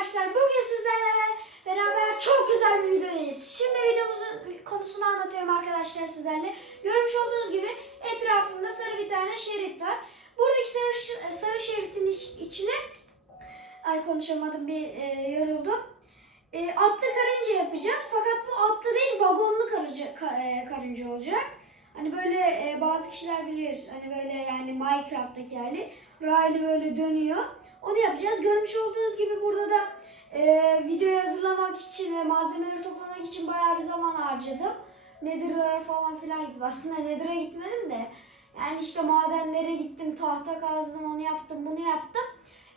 arkadaşlar. Bugün sizlerle beraber çok güzel bir videodayız. Şimdi videomuzun konusunu anlatıyorum arkadaşlar sizlerle. Görmüş olduğunuz gibi etrafında sarı bir tane şerit var. Buradaki sarı, sarı şeritin iç- içine ay konuşamadım bir e, yoruldum. E, atlı karınca yapacağız. Fakat bu atlı değil vagonlu karınca, ka- e, karınca olacak. Hani böyle e, bazı kişiler bilir. Hani böyle yani Minecraft'taki hali. Raylı böyle dönüyor. Onu yapacağız. Görmüş olduğunuz gibi burada da e, videoyu hazırlamak için ve malzemeleri toplamak için bayağı bir zaman harcadım. Nether'lara falan filan gittim. Aslında Nether'a gitmedim de. Yani işte madenlere gittim, tahta kazdım, onu yaptım, bunu yaptım.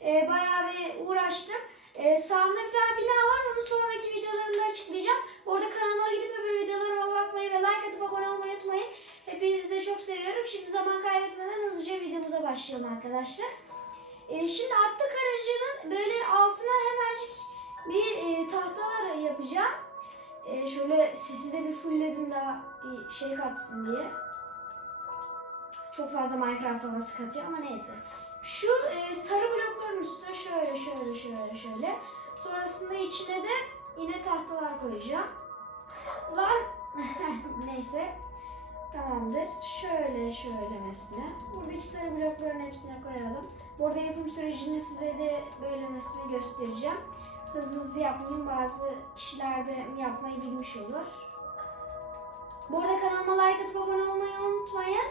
E, bayağı bir uğraştım. E, sağımda bir tane bina var. Onu sonraki videolarımda açıklayacağım. Bu arada kanalıma gidip öbür videolarıma bakmayı ve like atıp abone olmayı unutmayın. Hepinizi de çok seviyorum. Şimdi zaman kaybetmeden hızlıca videomuza başlayalım arkadaşlar. Ee, şimdi atlı karıncının böyle altına hemencik bir e, tahtalar yapacağım. Ee, şöyle sesi de bir fullledim daha bir şey katsın diye. Çok fazla Minecraft havası katıyor ama neyse. Şu e, sarı blokların üstüne şöyle şöyle şöyle şöyle. Sonrasında içine de yine tahtalar koyacağım. Lan neyse. Tamamdır. Şöyle şöyle mesela. Buradaki sarı blokların hepsine koyalım. Bu yapım sürecini size de böylemesine göstereceğim. Hızlı hızlı yapmayayım. Bazı kişiler de yapmayı bilmiş olur. Bu arada kanalıma like atıp abone olmayı unutmayın.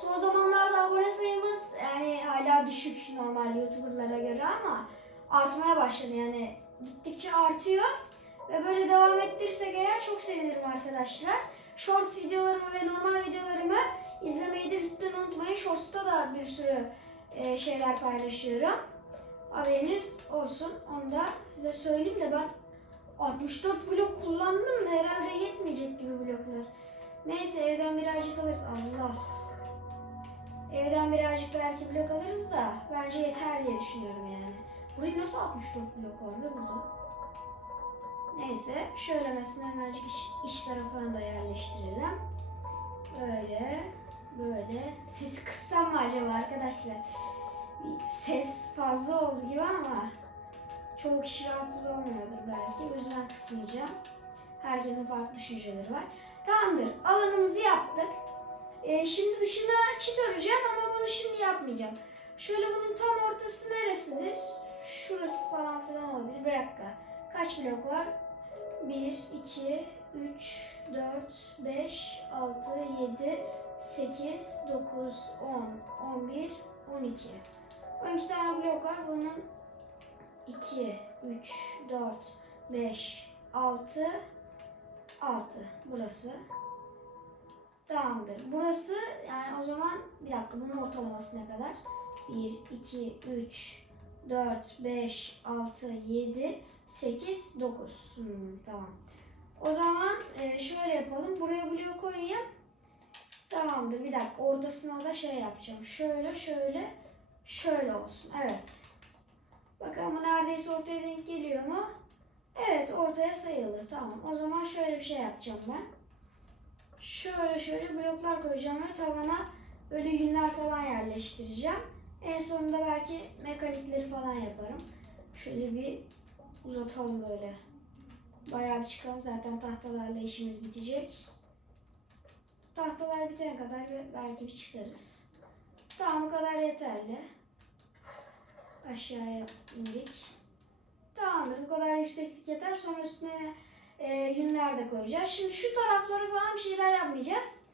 Son zamanlarda abone sayımız yani hala düşük normal YouTuber'lara göre ama artmaya başladı yani gittikçe artıyor. Ve böyle devam ettirirsek eğer çok sevinirim arkadaşlar. Short videolarımı ve normal videolarımı izlemeyi de lütfen unutmayın. Shorts'ta da bir sürü e, şeyler paylaşıyorum. Haberiniz olsun. Onu da size söyleyeyim de ben 64 blok kullandım da herhalde yetmeyecek gibi bloklar. Neyse evden birazcık alırız. Allah. Evden birazcık belki blok alırız da bence yeter diye düşünüyorum yani. Burayı nasıl 64 blok be burada? Neyse şöyle mesela hemencik iç, iç tarafına da yerleştirelim. Böyle, böyle. Sesi kıssam mı acaba arkadaşlar? Ses fazla oldu gibi ama çoğu kişi rahatsız olmuyordur belki. O yüzden kısmayacağım. Herkesin farklı düşünceleri var. Tamamdır. Alanımızı yaptık. Ee, şimdi dışına çit öreceğim ama bunu şimdi yapmayacağım. Şöyle bunun tam ortası neresidir? Şurası falan filan olabilir. Bir dakika. Kaç blok var? 1, 2, 3, 4, 5, 6, 7, 8, 9, 10, 11, 12. 12 tane blok var. Bunun 2, 3, 4, 5, 6, 6. Burası. Tamamdır. Burası yani o zaman bir dakika bunun ortalaması ne kadar? 1, 2, 3, 4, 5, 6, 7, 8, 9. Hmm, tamam. O zaman e, şöyle yapalım. Buraya blok koyayım. Tamamdır. Bir dakika. Ortasına da şey yapacağım. Şöyle şöyle şöyle olsun. Evet. Bakalım bu neredeyse ortaya denk geliyor mu? Evet ortaya sayılır. Tamam. O zaman şöyle bir şey yapacağım ben. Şöyle şöyle bloklar koyacağım ve tavana böyle yünler falan yerleştireceğim. En sonunda belki mekanikleri falan yaparım. Şöyle bir uzatalım böyle. Bayağı bir çıkalım zaten tahtalarla işimiz bitecek. Tahtalar bitene kadar be- belki bir çıkarız. Tamam bu kadar yeterli. Aşağıya indik. Tamamdır bu kadar yükseklik yeter. Sonra üstüne e, yünler de koyacağız. Şimdi şu taraflara falan bir şeyler yapmayacağız.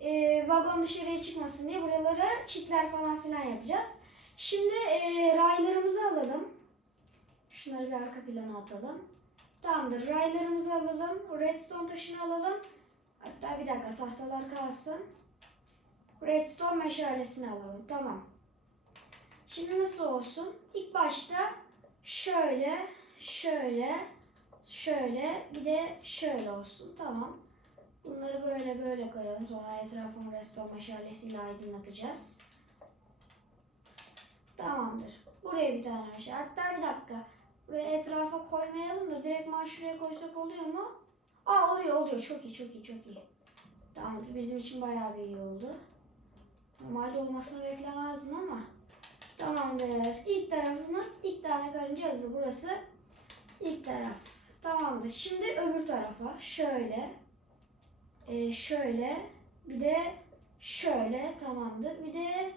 E, vagon dışarıya çıkmasın diye buralara çitler falan filan yapacağız. Şimdi e, raylarımızı alalım. Şunları bir arka plana atalım. Tamamdır. Raylarımızı alalım. Redstone taşını alalım. Hatta bir dakika tahtalar kalsın. Redstone meşalesini alalım. Tamam. Şimdi nasıl olsun? İlk başta şöyle, şöyle, şöyle, bir de şöyle olsun. Tamam. Bunları böyle böyle koyalım. Sonra etrafını redstone meşalesiyle aydınlatacağız. Tamamdır. Buraya bir tane meşale. Hatta bir dakika. Buraya etrafa koymayalım da direktman şuraya koysak oluyor mu? Aa oluyor oluyor. Çok iyi çok iyi çok iyi. Tamamdır. Bizim için bayağı bir iyi oldu. Normalde olmasını beklemezdim ama. Tamamdır. İlk tarafımız ilk tane karınca hızlı. Burası ilk taraf. Tamamdır. Şimdi öbür tarafa şöyle. e, şöyle. Bir de şöyle. Tamamdır. Bir de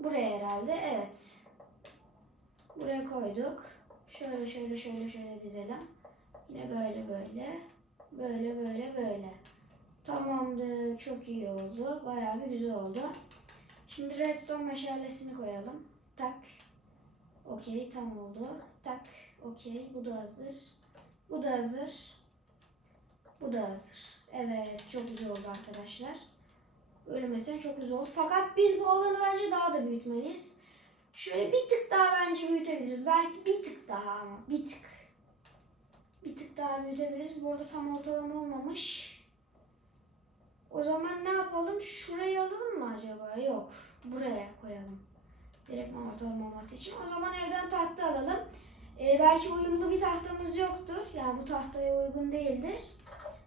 buraya herhalde. Evet. Buraya koyduk. Şöyle şöyle şöyle şöyle dizelim. Yine böyle böyle. Böyle böyle böyle. Tamamdır. Çok iyi oldu. Bayağı bir güzel oldu. Şimdi redstone meşalesini koyalım. Tak. Okey tam oldu. Tak. Okey. Bu da hazır. Bu da hazır. Bu da hazır. Evet çok güzel oldu arkadaşlar. Mesela çok güzel oldu. Fakat biz bu alanı bence daha da büyütmeliyiz. Şöyle bir tık daha bence büyütebiliriz. Belki bir tık daha ama bir tık. Bir tık daha büyütebiliriz. Burada tam ortalama olmamış. O zaman ne yapalım? Şurayı alalım mı acaba? Yok. Buraya koyalım. Direkt ortalama olması için. O zaman evden tahta alalım. Ee, belki uyumlu bir tahtamız yoktur. Yani bu tahtaya uygun değildir.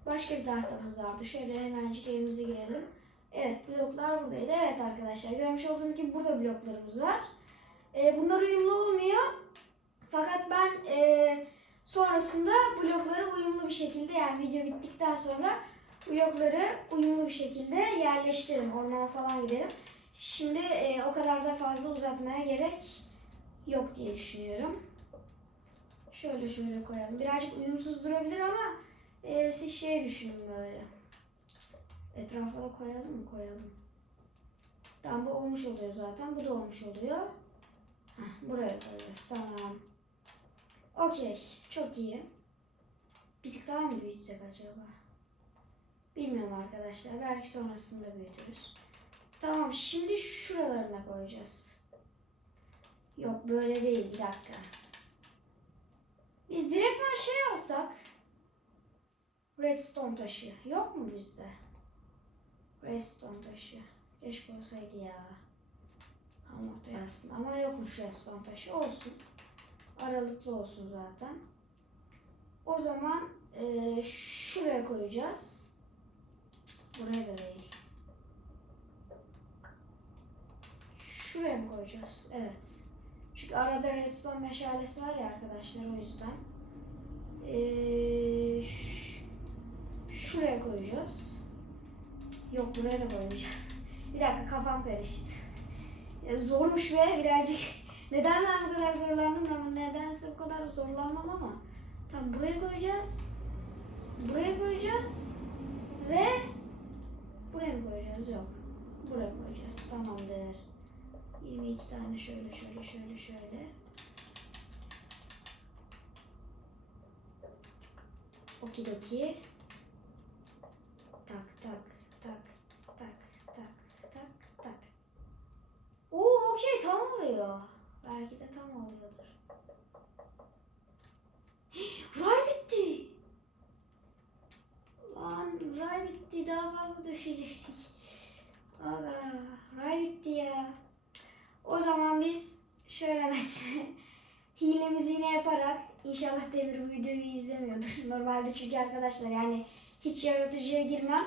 Başka bir tahtamız vardı. Şöyle hemencik evimize girelim. Evet bloklar buradaydı. Evet arkadaşlar görmüş olduğunuz gibi burada bloklarımız var. Ee, bunlar uyumlu olmuyor. Fakat ben e, sonrasında blokları uyumlu bir şekilde yani video bittikten sonra blokları uyumlu bir şekilde yerleştiririm. Ormana falan gidelim. Şimdi e, o kadar da fazla uzatmaya gerek yok diye düşünüyorum. Şöyle şöyle koyalım. Birazcık uyumsuz durabilir ama e, siz şey düşünün böyle. Etrafa da koyalım mı? Koyalım. Tamam bu olmuş oluyor zaten. Bu da olmuş oluyor. Heh, buraya koyacağız. Tamam. Okey. Çok iyi. Bir tık daha mı büyütsek acaba? Bilmiyorum arkadaşlar. Belki sonrasında büyütürüz. Tamam şimdi şuralarına koyacağız. Yok böyle değil. Bir dakika. Biz direktmen şey alsak. Redstone taşı. Yok mu bizde? Redstone taşı. Keşke olsaydı ya. Tam ortaya aslında. Ama yokmuş redstone taşı. Olsun. Aralıklı olsun zaten. O zaman eee, şuraya koyacağız. Buraya da değil. Şuraya mı koyacağız? Evet. Çünkü arada redstone meşalesi var ya arkadaşlar o yüzden. Ee, şuraya koyacağız. Yok buraya da koymayacağız. Bir dakika kafam karıştı. Zormuş ve birazcık neden ben bu kadar zorlandım ama nedense bu kadar zorlanmam ama tam buraya koyacağız. Buraya koyacağız. Ve buraya mı koyacağız? Yok. Buraya koyacağız. Tamamdır. 22 tane şöyle şöyle şöyle şöyle. Okidoki. Tak tak tak tak tak tak tak. Oo okey tam oluyor. Belki de tam oluyordur. Ray bitti. Lan ray bitti. Daha fazla düşecektik. Aga ray bitti ya. O zaman biz şöyle mesela hilemizi yine yaparak inşallah Demir bu videoyu izlemiyordur. Normalde çünkü arkadaşlar yani hiç yaratıcıya girmem.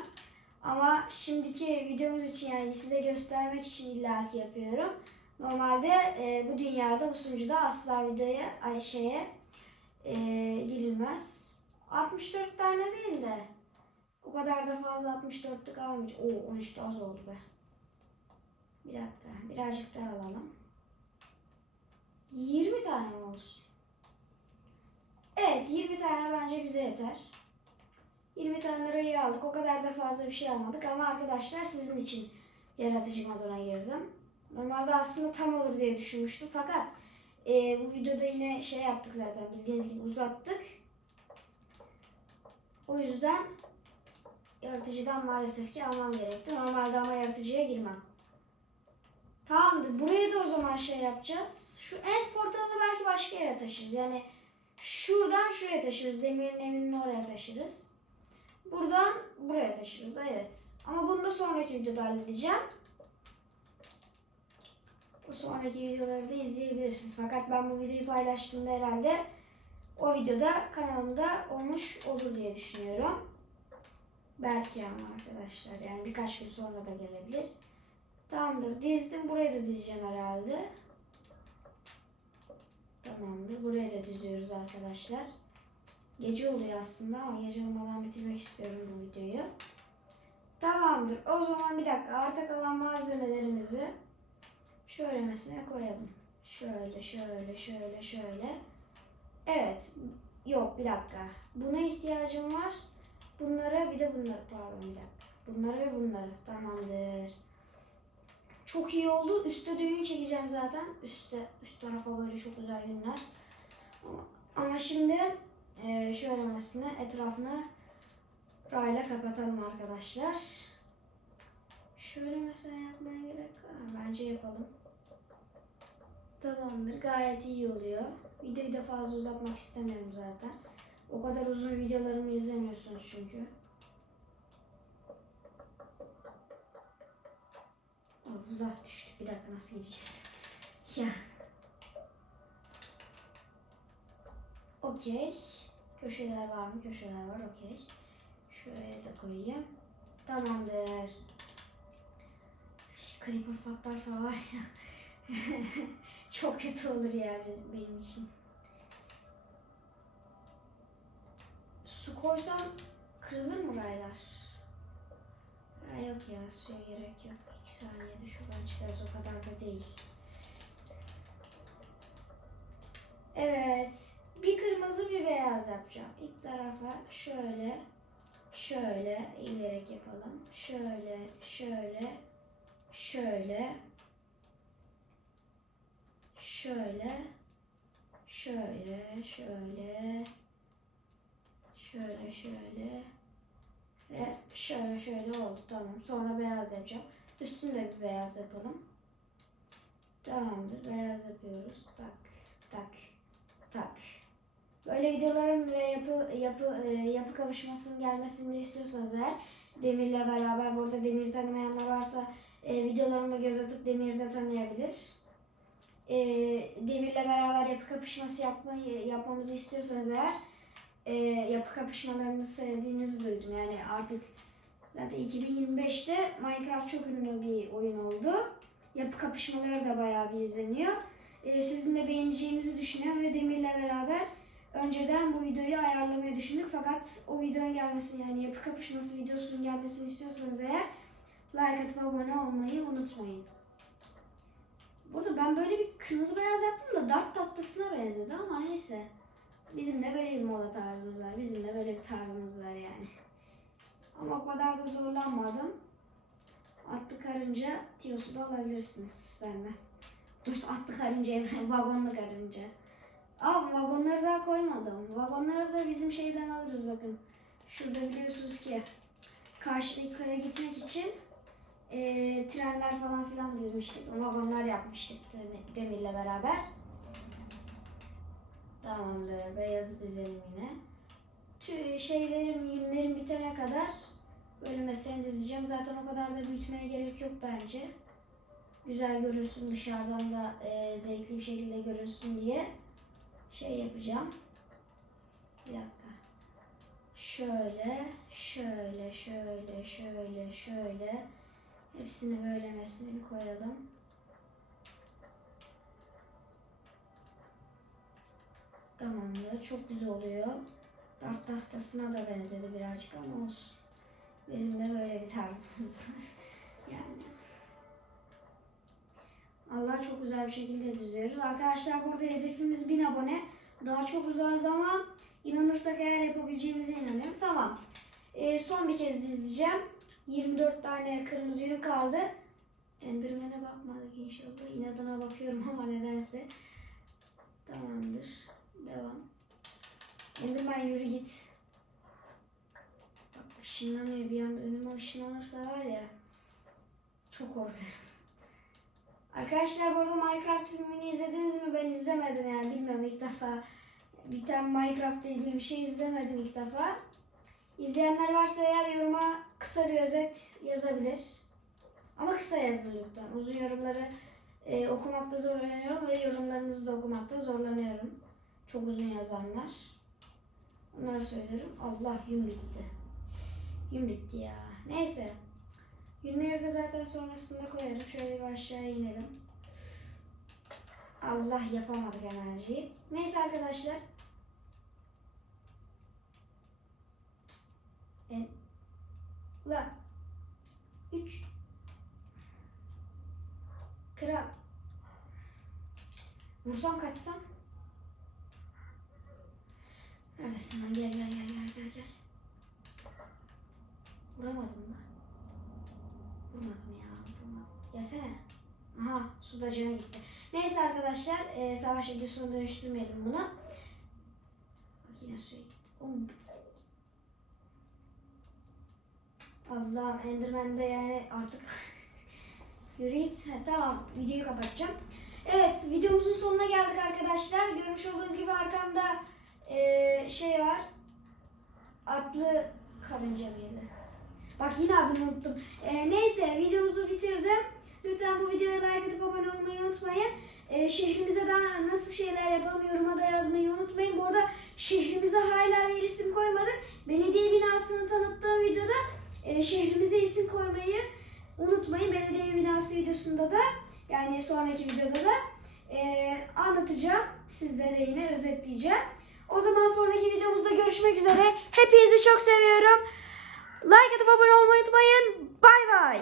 Ama şimdiki videomuz için yani size göstermek için illaki yapıyorum. Normalde e, bu dünyada bu sunucuda asla videoya ay şeye e, girilmez. 64 tane değil de o kadar da fazla 64'lük almayacağım. Oo 13 de az oldu be. Bir dakika. Birazcık daha alalım. 20 tane olsun? Evet 20 tane bence bize yeter. 20 tane lirayı aldık. O kadar da fazla bir şey almadık ama arkadaşlar sizin için yaratıcı moduna girdim. Normalde aslında tam olur diye düşünmüştüm fakat e, bu videoda yine şey yaptık zaten bildiğiniz gibi uzattık. O yüzden yaratıcıdan maalesef ki almam gerekti. Normalde ama yaratıcıya girmem. Tamamdır. Buraya da o zaman şey yapacağız. Şu end portalını belki başka yere taşırız. Yani şuradan şuraya taşırız. Demir'in evinin oraya taşırız. Buradan buraya taşırız. Evet. Ama bunu da sonraki videoda halledeceğim. Bu sonraki videoları da izleyebilirsiniz. Fakat ben bu videoyu paylaştığımda herhalde o videoda kanalımda olmuş olur diye düşünüyorum. Belki ama arkadaşlar. Yani birkaç gün sonra da gelebilir. Tamamdır. Dizdim. Buraya da dizeceğim herhalde. Tamamdır. Buraya da düzüyoruz arkadaşlar. Gece oluyor aslında ama gece olmadan bitirmek istiyorum bu videoyu. Tamamdır. O zaman bir dakika. Arta kalan malzemelerimizi şöyle mesela koyalım. Şöyle, şöyle, şöyle, şöyle. Evet. Yok bir dakika. Buna ihtiyacım var. Bunlara bir de bunları pardon bir dakika. Bunları ve bunları. Tamamdır. Çok iyi oldu. Üste düğün çekeceğim zaten. Üste, üst tarafa böyle çok güzel yünler. Ama, şimdi e, şöyle mesela etrafını rayla kapatalım arkadaşlar. Şöyle mesela yapmaya gerek var? Bence yapalım. Tamamdır. Gayet iyi oluyor. Videoyu da fazla uzatmak istemiyorum zaten. O kadar uzun videolarımı izlemiyorsunuz çünkü. Allah düştük. Bir dakika nasıl gideceğiz? Ya. Okey. Köşeler var mı? Köşeler var. Okey. Şuraya da koyayım. Tamamdır. Creeper patlarsa var ya. Çok kötü olur ya benim- için. Koysam kırılır mı raylar? Ha, yok ya suya gerek yok. İki saniyede şuradan çıkarız o kadar da değil. Evet. Bir kırmızı bir beyaz yapacağım. İlk tarafa şöyle şöyle eğilerek yapalım. Şöyle şöyle şöyle şöyle şöyle şöyle şöyle ve şöyle şöyle oldu tamam. Sonra beyaz yapacağım. Üstünde bir beyaz yapalım. Tamamdır. Beyaz yapıyoruz. Tak tak tak. Böyle videoların ve yapı yapı e, yapı kavuşmasının gelmesini de istiyorsanız eğer Demir'le beraber burada Demir'i tanımayanlar varsa e, videolarıma göz atıp Demir'i de tanıyabilir. E, Demir'le beraber yapı kapışması yapmayı yapmamızı istiyorsanız eğer e, yapı kapışmalarını sevdiğinizi duydum. Yani artık zaten 2025'te Minecraft çok ünlü bir oyun oldu. Yapı kapışmaları da bayağı bir izleniyor. E, sizin de beğeneceğinizi düşünüyorum ve Demir'le beraber önceden bu videoyu ayarlamayı düşündük. Fakat o videonun gelmesini yani yapı kapışması videosunun gelmesini istiyorsanız eğer like atıp abone olmayı unutmayın. Burada ben böyle bir kırmızı beyaz yaptım da dart tatlısına benzedi ama neyse. Bizim de böyle bir moda tarzımız var. Bizim de böyle bir tarzımız var yani. Ama o kadar da zorlanmadım. Atlı karınca tiyosu da alabilirsiniz benden. Dur atlı karınca, vagonlu karınca. Aa vagonları daha koymadım. Vagonları da bizim şeyden alırız bakın. Şurada biliyorsunuz ki karşıdaki köye gitmek için eee, trenler falan filan dizmiştik. Vagonlar yapmıştık Demir- Demir'le beraber. Tamamdır. Beyazı dizelim yine. Tüy şeylerim, yünlerim bitene kadar bölmesini dizeceğim. Zaten o kadar da büyütmeye gerek yok bence. Güzel görünsün dışarıdan da eee, zevkli bir şekilde görünsün diye şey yapacağım. Bir dakika. Şöyle, şöyle, şöyle, şöyle, şöyle. Hepsini böylemesini bir koyalım. Tamamdır. Çok güzel oluyor. Dart tahtasına da benzedi birazcık ama olsun. Bizim de böyle bir tarzımız var. yani. Allah çok güzel bir şekilde düzüyoruz. Arkadaşlar burada hedefimiz 1000 abone. Daha çok uzağız ama inanırsak eğer yapabileceğimize inanıyorum. Tamam. Ee, son bir kez dizeceğim. 24 tane kırmızı yün kaldı. Enderman'e bakmadık inşallah. İnadına bakıyorum ama nedense. Tamamdır. Devam. Enderman yürü git. Bak ışınlanıyor bir anda önüme ışınlanırsa var ya. Çok korkarım. Arkadaşlar bu arada Minecraft filmini izlediniz mi? Ben izlemedim yani bilmiyorum ilk defa. Bir tane Minecraft ile ilgili bir şey izlemedim ilk defa. İzleyenler varsa eğer yoruma kısa bir özet yazabilir. Ama kısa lütfen. Uzun yorumları e, okumakta zorlanıyorum ve yorumlarınızı da okumakta zorlanıyorum. Çok uzun yazanlar. Onları söylüyorum. Allah yün bitti. Yün bitti ya. Neyse. Yünleri de zaten sonrasında koyarım. Şöyle bir aşağıya inelim. Allah yapamadık enerjiyi. Neyse arkadaşlar. En... Ulan. Üç. Kral. Vursam kaçsam. Neredesin lan? Gel gel gel gel gel gel. Vuramadım mı? Vurmadım ya. Vurmadım. Gelsene. Aha suda cana gitti. Neyse arkadaşlar e, savaş videosuna dönüştürmeyelim bunu. Bak yine suya gitti. Oğlum. Allah'ım Enderman de yani artık Yürü git. Tamam videoyu kapatacağım. Evet videomuzun sonuna geldik arkadaşlar. Görmüş olduğunuz gibi arkamda e, şey var. Atlı karınca mıydı? Bak yine adını unuttum. E, neyse videomuzu bitirdim. Lütfen bu videoya like atıp abone olmayı unutmayın. E, şehrimize daha nasıl şeyler yapalım yoruma da yazmayı unutmayın. Bu arada şehrimize hala bir isim koymadık. Belediye binasını tanıttığım videoda e, şehrimize isim koymayı unutmayın. Belediye binası videosunda da yani sonraki videoda da e, anlatacağım. Sizlere yine özetleyeceğim. O zaman sonraki videomuzda görüşmek üzere. Hepinizi çok seviyorum. Like atıp abone olmayı unutmayın. Bay bay.